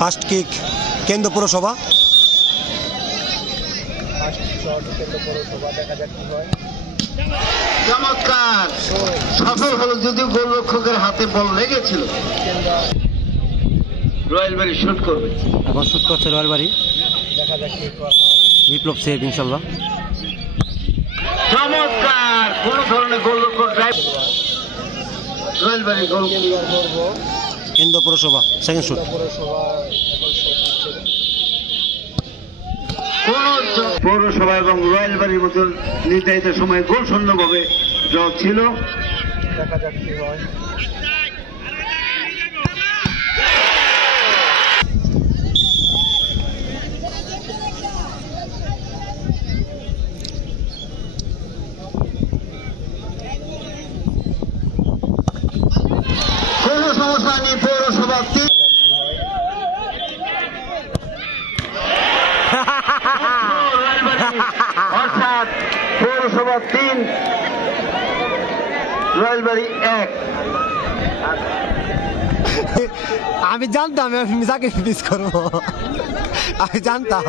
First kick কেন্দ্র পুরসভা। চমৎকার সফল হলো, যদিও গোলরক্ষকের হাতে বল লেগেছিল। রয়্যাল বাড়ি শুট করবে, এখন শুট করছে রয়্যাল বাড়ি। বিপ্লব সেভ ইনশাল্লাহ। চমৎকার কোন ধরনের গোলরক্ষক ড্রাইভ। রয়্যাল বাড়ি গোল কেন্দ্র পুরসভা সেকেন্ড শুট। পৌরসভা এবং রয়্যাল বাড়ির মতো নির্ধারিত সময়ে গোল শূন্যভাবে ড্র ছিল। দেখা যাক কি হয়। কোন সমস্যা নেই, পৌরসভা অর্থাৎ পৌরসভা 3 রয়্যাল বাড়ি 1। আমি জানতাম আমি যাকে মিস করবো, আমি জানতাম।